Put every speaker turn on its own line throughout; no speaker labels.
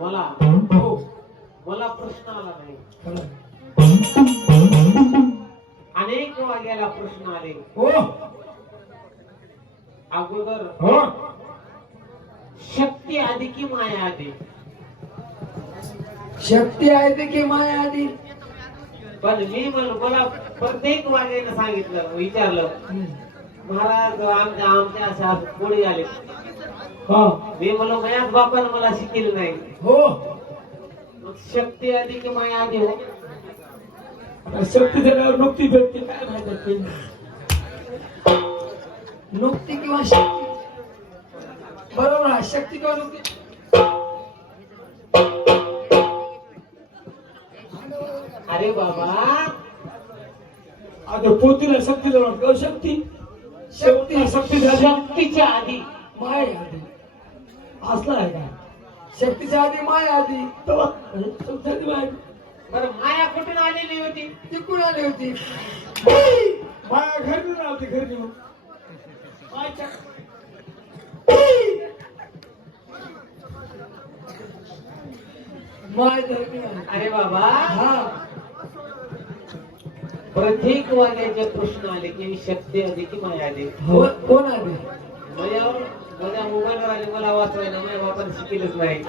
मला
हो
मला प्रश्न आला नाही. अनेक वाग्याला प्रश्न आले.
हो.
अगोदर
हो.
शक्ती आधी की माया आधी
शक्ती आहे ते की माया आधी
पण मी मला प्रत्येक वाग्यानं सांगितलं विचारलं. महाराज आमच्या आमच्या अशा कोणी आले. मी म्हणलो मयाच बापानं मला शिकेल नाही.
हो.
मग शक्ती आधी की माया आधी हो.
शक्ती झाल्यावर नुकती भेटते काय माहिती नुकती किंवा शक्ती? बरोबर आहे शक्ती किंवा नुकती.
अरे बाबा.
आता पोतीला शक्ती जवळ शक्ती? शक्ती. शक्ती
शक्तीच्या आधी.
माय आधी. असला आहे का शक्तीच्या आधी माय आधी. तेव्हा माय
बरं माया कुठून आलेली होती?
तिकडून आली होती? माया घरी घेऊन आलती घरी मायच्या माय धरणी आली.
अरे बाबा.
हा.
प्रत्येक वाग्याचे प्रश्न आले की शक्ती आधी की माया आधी
हो कोण आली?
माझ्यावर मला वाचवायला माझ्या बापाने शिकेलच नाही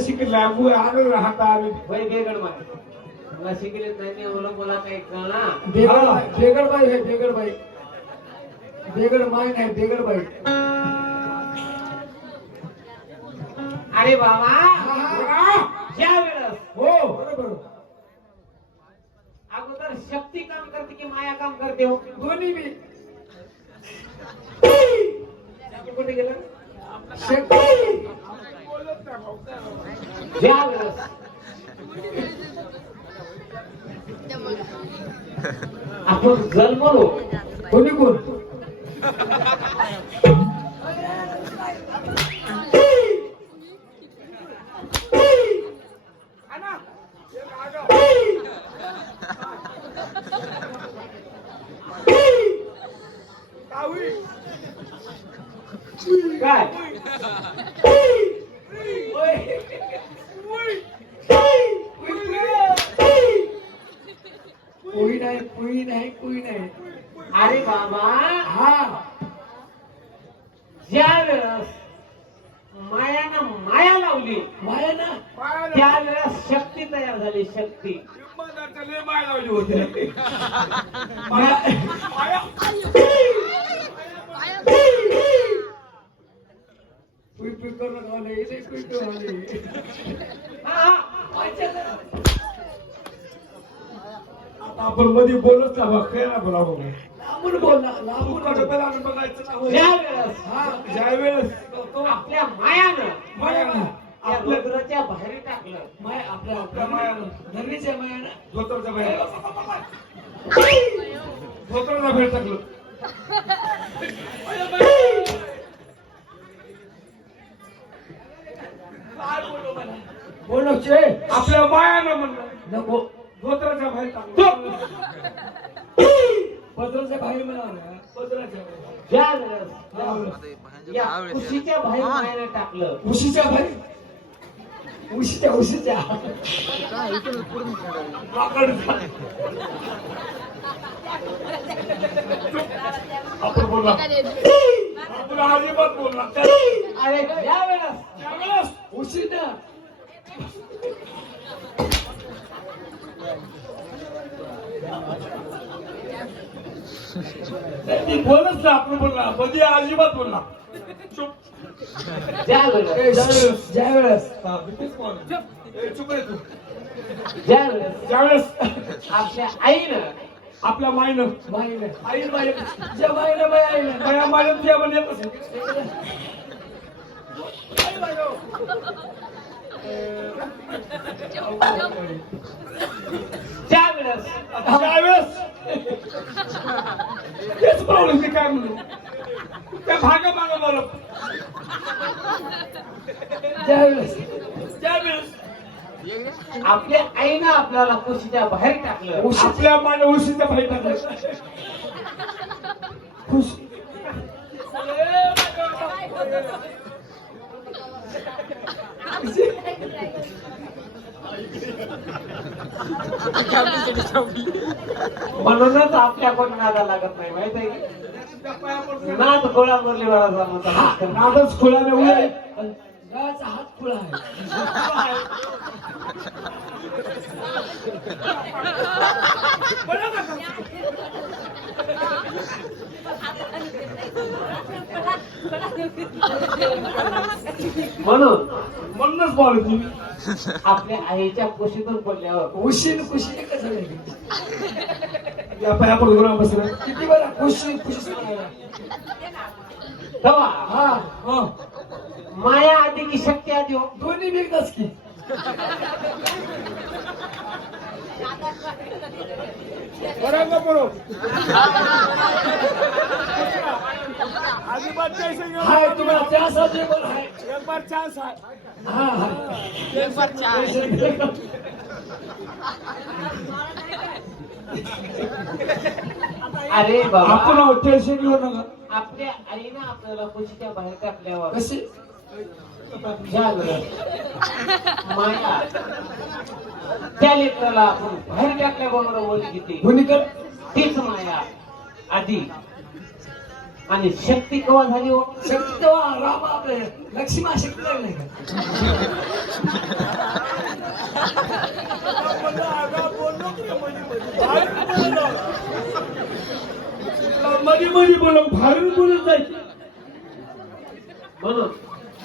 शिकला आनंद राहता आम्ही.
वय बेगड माय मला शिकेलच नाही मी मला काही
बेगड माय नाही बाई.
अरे बाबा
हा.
ज्या वेळेस
हो बरोबर.
अगोदर शक्ती काम करते की माया काम करते हो?
दोन्ही
आपण कुठे गेला? ज्या वेळेस आपण जन्मलो
कोणी कोण?
काय
कोई नाही कोई नाही कोई नाही.
अरे बाबा.
हा.
ज्या वेळेस मायानं माया लावली
माया ना
त्या वेळेस शक्ती तयार झाली शक्ती.
कोई पिकर लगावले आता आपण मध्ये बोलत ना बघ खेळा बोलावं लांबून बोल ना लांबून बघायचं
ज्या वेळेस
हा ज्या वेळेस
आपल्या मायानं
मायानं आपल्या
रुद्राच्या बाहेर टाकलं.
माय आपल्या आपल्या मायानं धरणीच्या मायानं
धोतरचा बाहेर धोतरचा बाहेर टाकलं.
बोल चे
आपल्या बायानं म्हणलं
नको.
धोतरच्या बाहेर टाकलं
पत्राच्या बाहेर म्हणावं पत्राच्या बाहेर.
ज्या वेळेस या कुशीच्या बाहेर मायानं टाकलं.
उशीच्या बाहेर? उशीच्या उशीच्या.
आपण बोलला. आपण अजिबात बोलला.
अरे ज्या वेळेस
त्यावेळेस ती बोलच ना आपण बोलला मध्ये अजिबात बोलला चुप.
ज्या वेळेस
ज्या वेळेस
चुप. रे तू
ज्या वेळेस
ज्यावेळेस.
आपल्या आईनं.
आपल्या माईनं.
बाईने आई बाई ज्या बाईने बाई आईने.
माझ्या मायनं तुझ्या मध्ये येत असेल.
ज्या वेळेस
त्यावेळेस तेच प्रॉब्लेम मी काय म्हणू? त्या भागा मागा मला.
ज्या वेळेस
त्यावेळेस
आपल्या आईनं आपल्याला कुशीच्या बाहेर टाकलं.
आपल्या माने उशीच्या बाहेर टाकलं.
खुश
म्हणूनच आपल्या कोण नादा लागत नाही माहीत आहे की? नाद गोळा मुरली बाळाचा म्हणतात
नादच उडे. गाचा हात खुळा आहे.
म्हणून
म्हणूनच बोलू तुम्ही
आपल्या आईच्या कुशीतून पडल्यावर
उशीन कुशीने कसं या पाया बसला. किती बरं खुशी खुशी सांगायला.
तेव्हा
हा. हा.
माया आधी की शक्ती आधी हो?
दोन्ही वेगळंच की.
बरोबर बरोबर. अजिबात काही सांगा
हाय तुम्हाला त्यासाठी पण हाय.
एक बार चान्स आहे.
हा हा.
अरे बाबा.
आपण टेन्शन घेऊ नका.
आपल्या आईनं आपल्याला कुशीच्या बाहेर टाकल्यावर.
कशी?
वेळेस माया त्या लेकराला आपण बाहेर टाकल्याबरोबर बोलली किती
भूमिकर.
तीच माया आधी. आणि शक्ती कवा झाली हो?
शक्ती तेव्हा राम आपले लक्ष्मी शक्ती लागली
मध्ये मध्ये बोला भारी बोलत जायचं.
म्हणून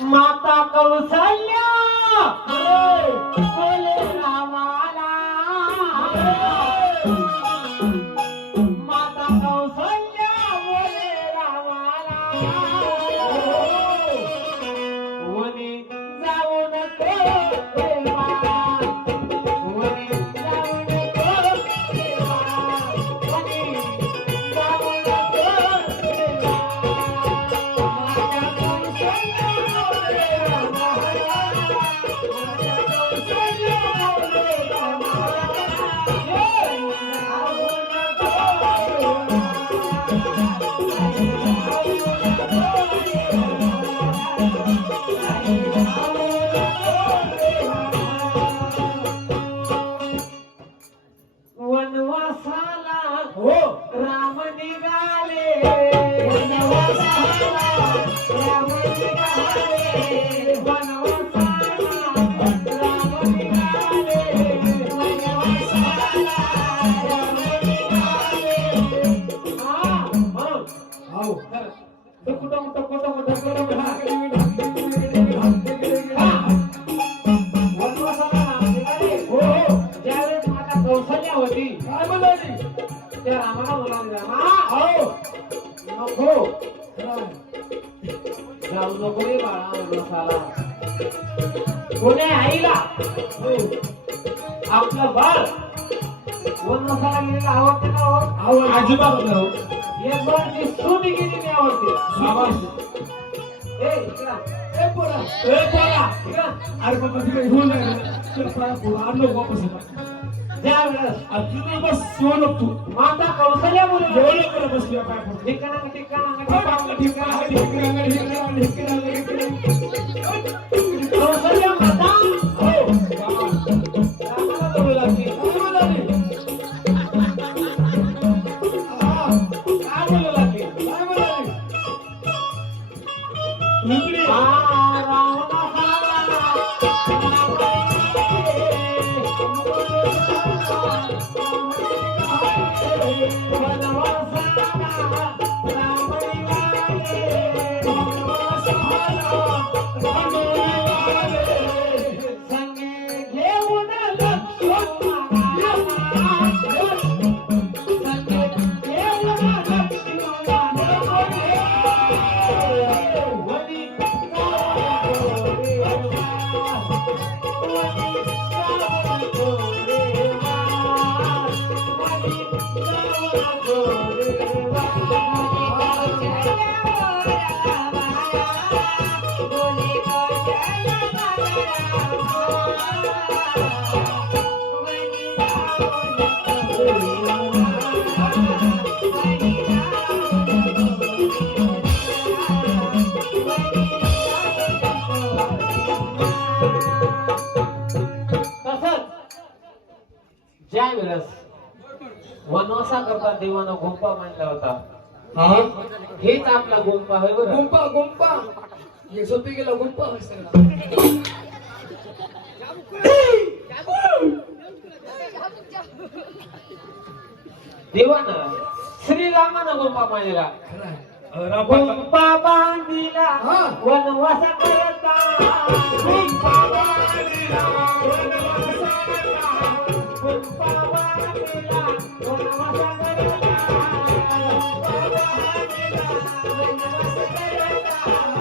माता कौसल्या। बोले रामाला रामाला
म्हणाले
रामा
हो
नको. जाऊ नको रे बाळा वनवासाला कोणी आईला
हो
आपलं बाळ वनवासाला गेलेलं आवडते का हो
आवड अजिबात नाही हो.
एक बार ती सून गेलेली आवडते
शाबास.
ए इकडं.
ए पोरा
ए पोरा, इकडं.
अरे बाबा तिकडे घेऊन जाय तर पोरा आणलं वापस येणार.
त्यावेळेस वेळेस
सोन तुला
माता कौशल्या
जेवण पाय
ठिकाणा ठिकाणा
ठिकाणा,
ठिकाणा
ठिकाणा, ठिकाणा,
कौशल्या माता. बोलू ज्या वेळेस वनवासा करता देवानं गुंपा मांडला होता
हा
हेच आपला गुंपा आहे बरं
गुंपा गुंपा ये सोपी गेला गुंपा होय.
देवानं श्रीरामानं गुंपा मांडला. गुंपा बांधिला
हा.
वनवास करता गुंपा बांधिला वनवास करता. Thank you.